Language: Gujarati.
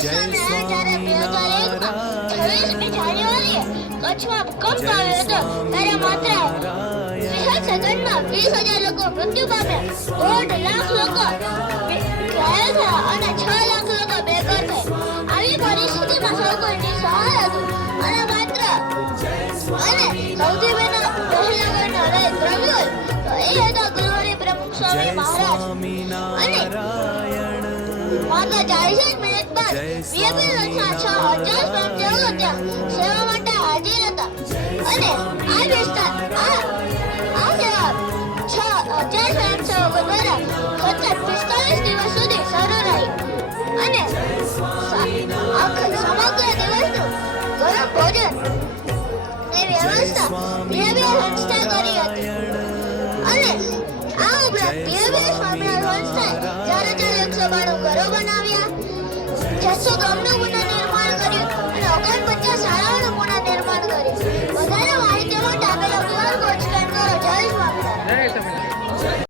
સ્વામિનારાયણ જ્યારે 2001 જાન્યુઆરીએ કચ્છમાં ભૂકંપ આવ્યો હતો ત્યારે માત્ર 60 સેકન્ડમાં 20,000 લોકો મૃત્યુ પામ્યા, 1.5 લાખ લોકો ઘાયલ થયા અને 6 લાખ લોકો બેઘર થયા. આવી પરિસ્થિતિમાં સૌ કોઈ નિસહાય હતું અને સૌથી પહેલા લડાઈ દ્રવ્યો તો એ હતા ગૃહની પ્રમુખ સ્વામી મહારાજ. અને માત્ર 40 મિનિટ બાદ વીઆઈપી રથના 6,000 સ્વયંસેવકો ત્યાં સેવા માટે હાજર હતા અને આ સેવા 6,000 સ્વયંસેવકો દ્વારા સતત 45 દિવસ સુધી શરૂ રહી અને સમગ્ર દિવસનું ગરમ ભોજન ની વ્યવસ્થા વીઆઈપી સંસ્થાએ કરી હતી. અને આ ઉપરાંત વીઆઈપી સ્વામિનારાયણ સંસ્થાએ 4,192 ઘરો બનાવ્યા, 600 ગામનું